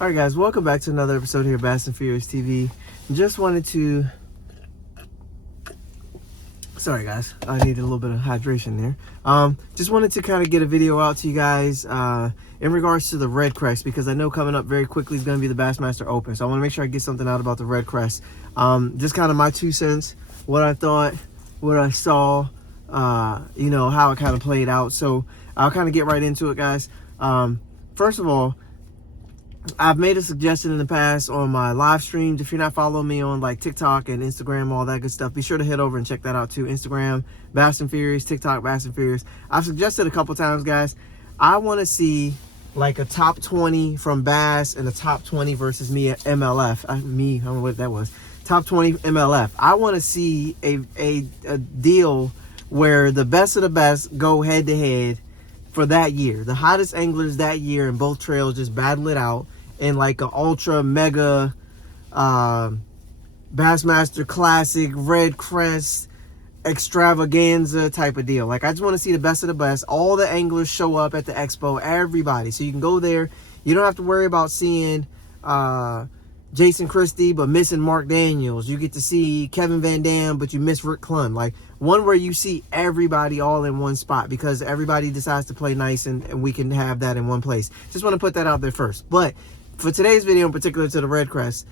All right, guys, welcome back to another episode here of Bass and Furious TV. Just wanted to, sorry guys, I needed a little bit of hydration there. Just wanted to kind of get a video out to you guys in regards to the Redcrest, because I know coming up very quickly is going to be the Bassmaster Open. So I want to make sure I get something out about the Redcrest. Just kind of my 2 cents, what I thought, what I saw, you know, how it kind of played out. So I'll kind of get right into it, guys. First of all, I've made a suggestion in the past on my live streams. If you're not following me on like TikTok and Instagram, all that good stuff, be sure to head over and check that out too. Instagram, Bass and Furious, TikTok, Bass and Furious. I've suggested a couple times, guys, I want to see like a top 20 from Bass and a top 20 versus me at MLF. I don't know what that was. Top 20 MLF. I want to see a deal where the best of the best go head to head for that year. The hottest anglers that year in both trails just battle it out in like an ultra mega Bassmaster Classic Redcrest extravaganza type of deal. Like, I just want to see the best of the best. All the anglers show up at the expo, everybody, so you can go there. You don't have to worry about seeing Jason Christie but missing Mark Daniels. You get to see Kevin Van Dam but you miss Rick Clunn. Like, one where you see everybody all in one spot because everybody decides to play nice, and we can have that in one place. Just want to put that out there first. But for today's video in particular to the Redcrest,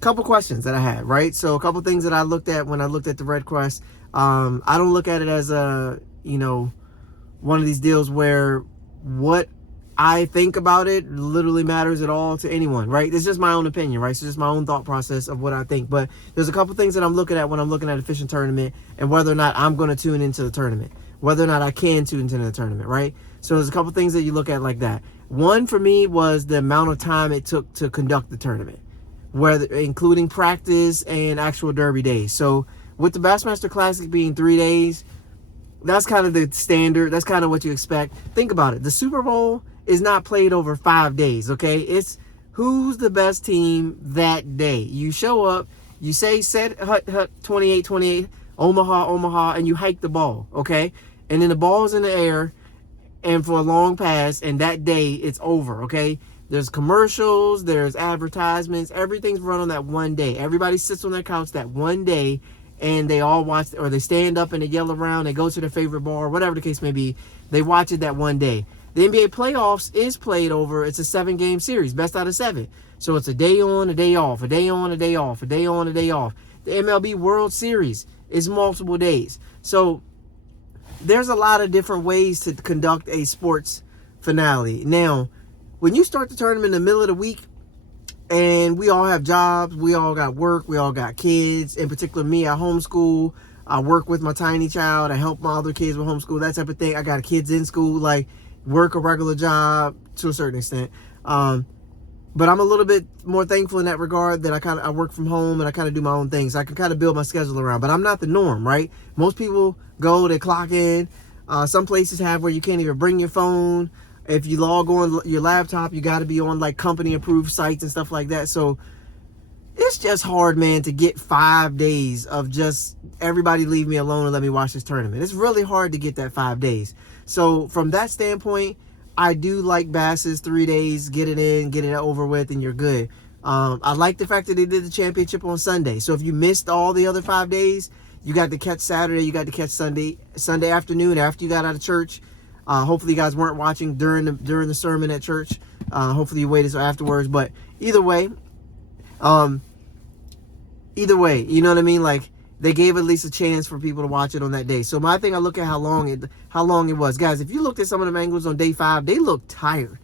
couple questions that I had, right? So a couple things that I looked at when I looked at the Redcrest. I don't look at it as a, you know, one of these deals where what I think about it literally matters at all to anyone, right? It's just my own opinion, right? It's just my own thought process of what I think. But there's a couple things that I'm looking at when I'm looking at a fishing tournament and whether or not I'm going to tune into the tournament, whether or not I can tune into the tournament, right? So there's a couple things that you look at like that. One for me was the amount of time it took to conduct the tournament, whether including practice and actual derby days. So with the Bassmaster Classic being 3 days, that's kind of the standard. That's kind of what you expect. Think about it. The Super Bowl is not played over 5 days, okay? It's who's the best team that day. You show up, you say set hut 28-28, Omaha, and you hike the ball, okay? And then the ball's in the air and for a long pass, and that day it's over, okay? There's commercials, there's advertisements, everything's run on that one day. Everybody sits on their couch that one day and they all watch, or they stand up and they yell around, they go to their favorite bar, whatever the case may be. They watch it that one day. The NBA playoffs is played over, it's a 7-game series, best out of 7. So it's a day on, a day off, a day on, a day off, a day on, a day off. The MLB World Series is multiple days. So there's a lot of different ways to conduct a sports finale. Now, when you start the tournament in the middle of the week, and we all have jobs, we all got work, we all got kids. In particular, me, I homeschool. I work with my tiny child. I help my other kids with homeschool, that type of thing. I got kids in school, like work a regular job to a certain extent. But I'm a little bit more thankful in that regard that I work from home and I kind of do my own things. I can kind of build my schedule around, but I'm not the norm, right? Most people go, they clock in. Some places have where you can't even bring your phone. If you log on your laptop, you got to be on like company approved sites and stuff like that. So it's just hard, man, to get 5 days of just everybody leave me alone and let me watch this tournament. It's really hard to get that 5 days. So from that standpoint, I do like Bass's 3 days, get it in, get it over with, and you're good. I like the fact that they did the championship on Sunday. So if you missed all the other 5 days, you got to catch Saturday, you got to catch Sunday afternoon after you got out of church. Hopefully you guys weren't watching during the sermon at church. Hopefully you waited till afterwards. But either way, you know what I mean? Like, they gave at least a chance for people to watch it on that day. So my thing, I look at how long it was. Guys, if you looked at some of them anglers on day 5, they looked tired.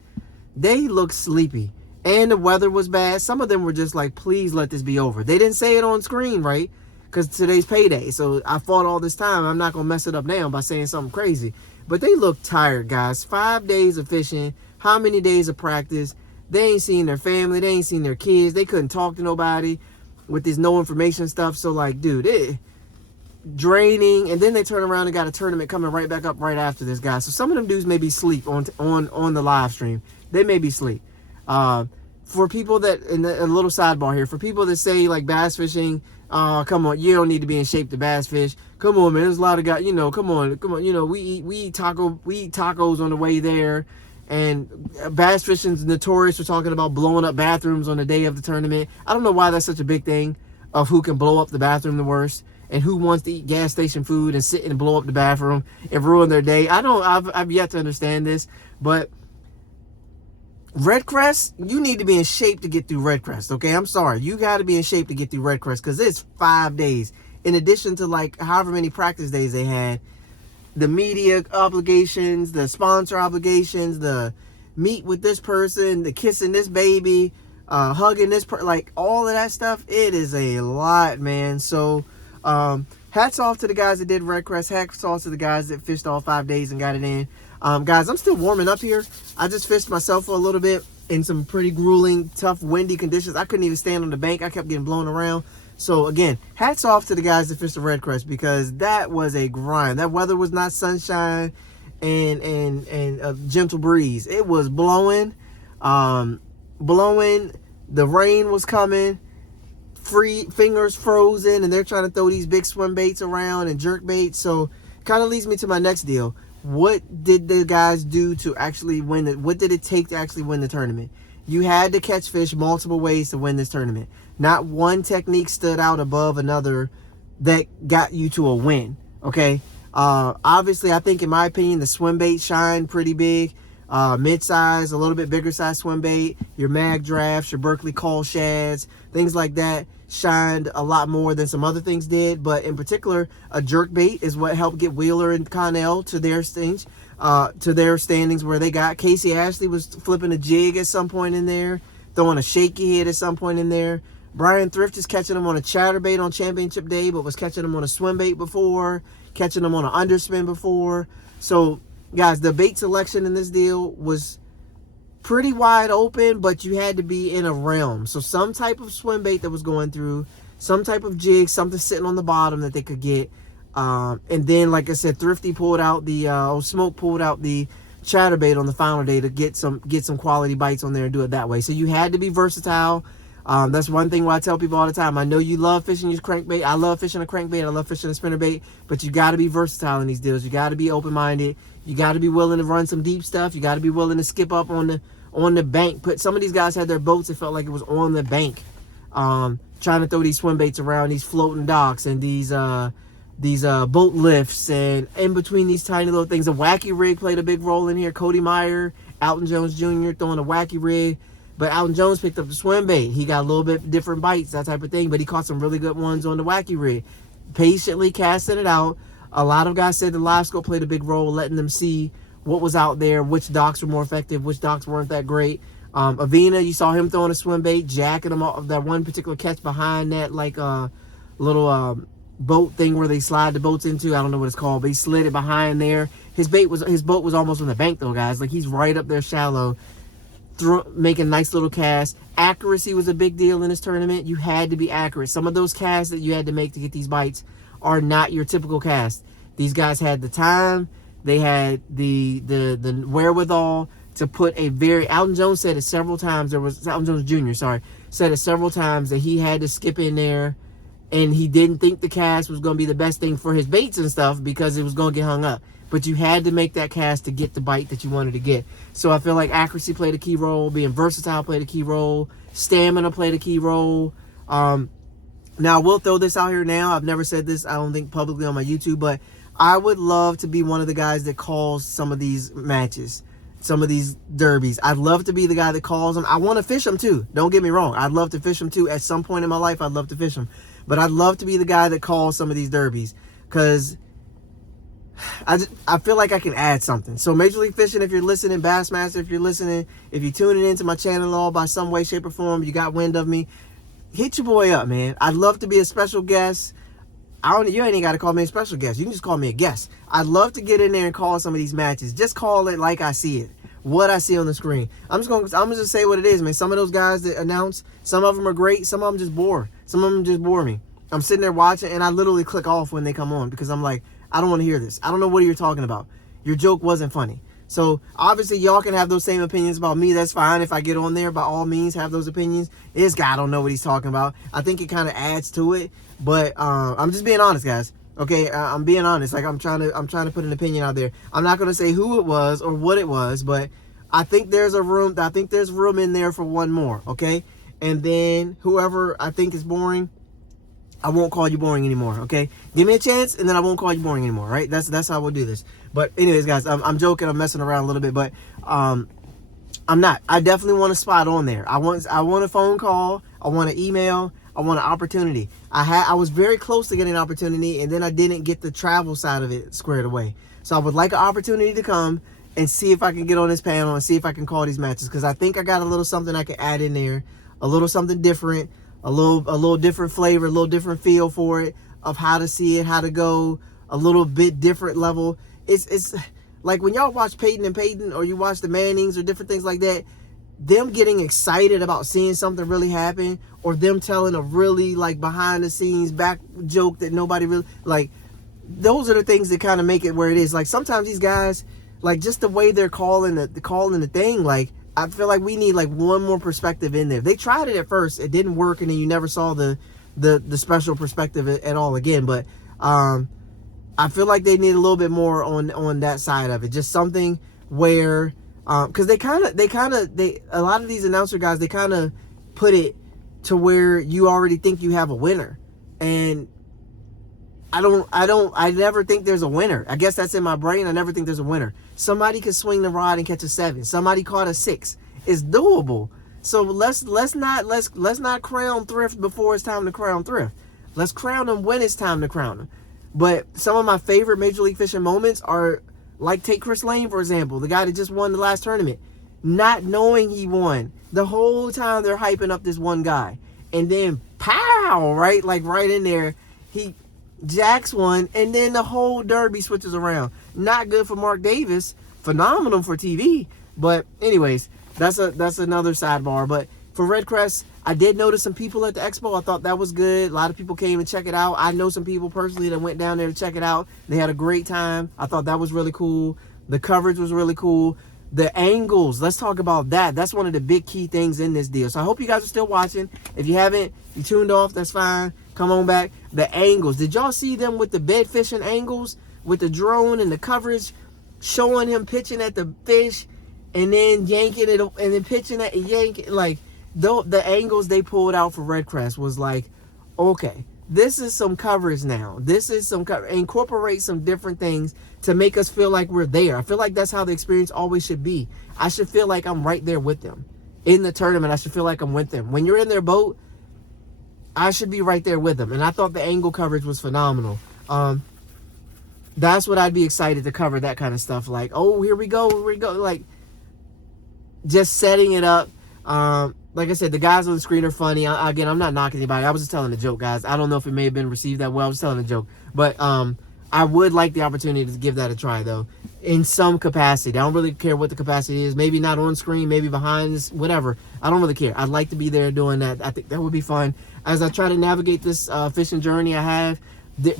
They looked sleepy. And the weather was bad. Some of them were just like, please let this be over. They didn't say it on screen, right? Because today's payday. So I fought all this time. I'm not going to mess it up now by saying something crazy. But they look tired, guys. 5 days of fishing. How many days of practice? They ain't seen their family. They ain't seen their kids. They couldn't talk to nobody with this no information stuff. So, like, dude, it draining. And then they turn around and got a tournament coming right back up right after this, guys. So some of them dudes may be asleep on the live stream. They may be asleep. For people that, and a little sidebar here, for people that say, like, bass fishing, come on, you don't need to be in shape to bass fish. Come on, man, there's a lot of guys, you know, come on, you know, we eat tacos on the way there. And bass fishing's notorious for talking about blowing up bathrooms on the day of the tournament. I don't know why that's such a big thing of who can blow up the bathroom the worst and who wants to eat gas station food and sit and blow up the bathroom and ruin their day. I've yet to understand this, but Redcrest, you need to be in shape to get through Redcrest, okay? I'm sorry. You got to be in shape to get through Redcrest because it's 5 days. In addition to like however many practice days they had, the media obligations, the sponsor obligations, the meet with this person, the kissing this baby, hugging this like all of that stuff. It is a lot, man. So hats off to the guys that did Redcrest. Hats off to the guys that fished all 5 days and got it in. Guys, I'm still warming up here. I just fished myself for a little bit in some pretty grueling, tough, windy conditions. I couldn't even stand on the bank. I kept getting blown around. So again, hats off to the guys that fished the Redcrest because that was a grind. That weather was not sunshine and a gentle breeze. It was blowing, blowing. The rain was coming. Fingers frozen, and they're trying to throw these big swim baits around and jerk baits. So kind of leads me to my next deal. What did the guys do to actually win it? What did it take to actually win the tournament? You had to catch fish multiple ways to win this tournament. Not one technique stood out above another that got you to a win, okay? Obviously, I think, in my opinion, the swim bait shined pretty big. Mid-size, a little bit bigger size swim bait, your mag drafts, your Berkeley call shads, things like that shined a lot more than some other things did. But in particular, a jerk bait is what helped get Wheeler and Connell to their stage, to their standings where they got. Casey Ashley was flipping a jig at some point in there, throwing a shaky head at some point in there. Brian Thrift is catching them on a chatterbait on championship day, but was catching them on a swim bait before, catching them on an underspin before. So guys, the bait selection in this deal was pretty wide open, but you had to be in a realm. So some type of swim bait that was going through, some type of jig, something sitting on the bottom that they could get. And then, like I said, Thrifty pulled out the, Smoke pulled out the chatterbait on the final day to get some quality bites on there and do it that way. So you had to be versatile. That's one thing why I tell people all the time. I know you love fishing your crankbait. I love fishing a crankbait. I love fishing a spinnerbait. But you got to be versatile in these deals. You got to be open-minded. You got to be willing to run some deep stuff. You got to be willing to skip up on the bank. Some of these guys had their boats. It felt like it was on the bank, trying to throw these swim baits around these floating docks and these boat lifts, and in between these tiny little things. A wacky rig played a big role in here. Cody Meyer, Alton Jones Jr. throwing a wacky rig. But Alton Jones picked up the swim bait. He got a little bit different bites, that type of thing. But he caught some really good ones on the wacky rig. Patiently casting it out. A lot of guys said the live scope played a big role, letting them see what was out there, which docks were more effective, which docks weren't that great. Avena, you saw him throwing a swim bait, jacking them off that one particular catch behind that little boat thing where they slide the boats into. I don't know what it's called, but he slid it behind there. His boat was almost on the bank though, guys. Like, he's right up there shallow, making nice little casts. Accuracy was a big deal in this tournament. You had to be accurate. Some of those casts that you had to make to get these bites are not your typical cast. These guys had the time, they had the wherewithal to put a very, Alton Jones said it several times, Alton Jones Jr., said it several times that he had to skip in there, and he didn't think the cast was going to be the best thing for his baits and stuff because it was going to get hung up. But you had to make that cast to get the bite that you wanted to get. So I feel like accuracy played a key role, being versatile played a key role, stamina played a key role. Now, we'll throw this out here now. I've never said this, I don't think, publicly on my YouTube, but I would love to be one of the guys that calls some of these matches, some of these derbies. I'd love to be the guy that calls them. I want to fish them too. Don't get me wrong. I'd love to fish them too. At some point in my life, I'd love to fish them. But I'd love to be the guy that calls some of these derbies because I feel like I can add something. So Major League Fishing, if you're listening, Bassmaster, if you're listening, if you're tuning into my channel at all by some way, shape, or form, you got wind of me, hit your boy up, man. I'd love to be a special guest. You ain't even got to call me a special guest. You can just call me a guest. I'd love to get in there and call some of these matches. Just call it like I see it, what I see on the screen. I'm gonna just say what it is, man. Some of those guys that announce, some of them are great. Some of them just bore. Some of them just bore me. I'm sitting there watching, and I literally click off when they come on because I'm like, I don't want to hear this. I don't know what you're talking about. Your joke wasn't funny. So obviously y'all can have those same opinions about me. That's fine. If I get on there, by all means, have those opinions. This guy don't know what he's talking about. I think it kind of adds to it, but I'm just being honest, guys. Okay, I'm being honest. Like, I'm trying to put an opinion out there. I'm not gonna say who it was or what it was, but I think there's room in there for one more, okay? And then whoever I think is boring, I won't call you boring anymore, okay? Give me a chance, and then I won't call you boring anymore, right? That's how we'll do this. But anyways, guys, I'm joking. I'm messing around a little bit, but I'm not. I definitely want a spot on there. I want a phone call. I want an email. I want an opportunity. I was very close to getting an opportunity, and then I didn't get the travel side of it squared away. So I would like an opportunity to come and see if I can get on this panel and see if I can call these matches, because I think I got a little something I can add in there, a little something different, a little different flavor, a little different feel for it, of how to see it, how to go, a little bit different level. It's like when y'all watch Peyton and Peyton, or you watch the Mannings or different things like that, them getting excited about seeing something really happen, or them telling a really like behind the scenes back joke that nobody really like, those are the things that kind of make it where it is. Like sometimes these guys, like just the way they're calling the thing, like I feel like we need like one more perspective in there. They tried it at first, it didn't work, and then you never saw the special perspective at all again. But I feel like they need a little bit more on that side of it. Just something where because a lot of these announcer guys, they kind of put it to where you already think you have a winner, and I never think there's a winner. I guess that's in my brain. I never think there's a winner. Somebody could swing the rod and catch a 7. Somebody caught a 6. It's doable. So let's not crown Thrift before it's time to crown Thrift. Let's crown them when it's time to crown them. But some of my favorite Major League Fishing moments are, like, take Chris Lane, for example, the guy that just won the last tournament. Not knowing he won. The whole time they're hyping up this one guy. And then, pow, right? Like, right in there, he jacks one, and then the whole derby switches around. Not good for Mark Davis. Phenomenal for TV. But, anyways, that's another sidebar. But for Redcrest, I did notice some people at the expo. I thought that was good. A lot of people came and check it out. I know some people personally that went down there to check it out. They had a great time. I thought that was really cool. The coverage was really cool. The angles, let's talk about that. That's one of the big key things in this deal. So I hope you guys are still watching. If you haven't, you tuned off, that's fine. Come on back. The angles. Did y'all see them with the bed fishing angles? With the drone and the coverage, showing him pitching at the fish and then yanking it and then pitching at and yanking. Like, the angles they pulled out for Redcrest was like, okay, this is some coverage now. This is some cover. Incorporate some different things to make us feel like we're there. I feel like that's how the experience always should be. I should feel like I'm right there with them. In the tournament, I should feel like I'm with them. When you're in their boat, I should be right there with them. And I thought the angle coverage was phenomenal. That's what I'd be excited to cover, that kind of stuff. Like, oh, here we go. Like, just setting it up. Like I said, the guys on the screen are funny. Again, I'm not knocking anybody. I was just telling a joke, guys. I don't know if it may have been received that well. I was telling a joke. But I would like the opportunity to give that a try, though, in some capacity. I don't really care what the capacity is. Maybe not on screen, maybe behind this, whatever. I don't really care. I'd like to be there doing that. I think that would be fun. As I try to navigate this fishing journey I have,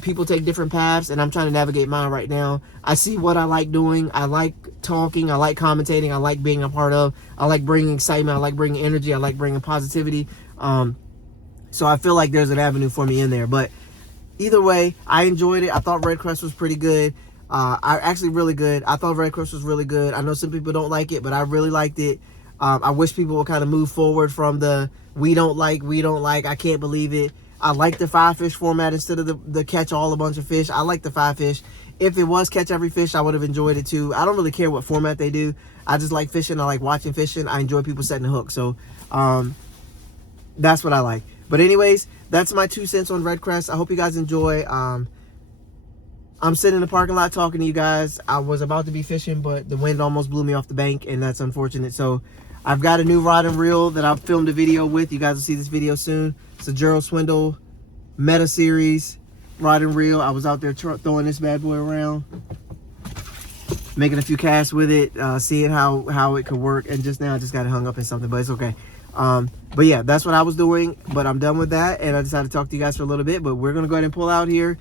people take different paths, and I'm trying to navigate mine right now. I see what I like doing. I like talking. I like commentating. I like being a part of. I like bringing excitement. I like bringing energy. I like bringing positivity. So I feel like there's an avenue for me in there. But either way, I enjoyed it. I thought Redcrest was pretty good. Actually really good. I thought Redcrest was really good. I know some people don't like it, but I really liked it. I wish people would kind of move forward from the we don't like, I can't believe it. I like the 5-fish format instead of the catch all a bunch of fish. I like the 5-fish. If it was catch every fish, I would have enjoyed it too. I don't really care what format they do. I just like fishing. I like watching fishing. I enjoy people setting the hook. So that's what I like. But anyways, that's my 2 cents on Redcrest. I hope you guys enjoy. I'm sitting in the parking lot talking to you guys. I was about to be fishing, but the wind almost blew me off the bank, and that's unfortunate. So I've got a new rod and reel that I've filmed a video with. You guys will see this video soon. It's a Gerald Swindle Meta Series rod and reel. I was out there throwing this bad boy around, making a few casts with it, seeing how it could work. And just now I just got it hung up in something, but it's okay. But yeah, that's what I was doing. But I'm done with that, and I decided to talk to you guys for a little bit. But we're gonna go ahead and pull out here,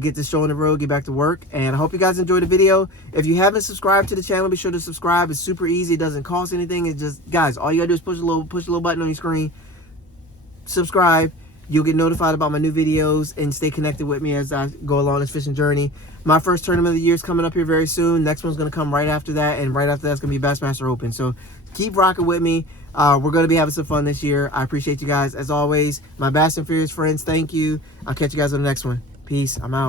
get this show on the road, get back to work. And I hope you guys enjoyed the video. If you haven't subscribed to the channel, be sure to subscribe. It's super easy. It doesn't cost anything. It's just, guys, all you gotta do is push a little button on your screen, subscribe, You'll get notified about my new videos and stay connected with me as I go along this fishing journey. My first tournament of the year is coming up here very soon. Next one's going to come right after that, and right after that's going to be Bassmaster Open. So keep rocking with me. We're going to be having some fun this year. I appreciate you guys. As always, my Bass and Furious friends, thank you. I'll catch you guys on the next one. Peace. I'm out.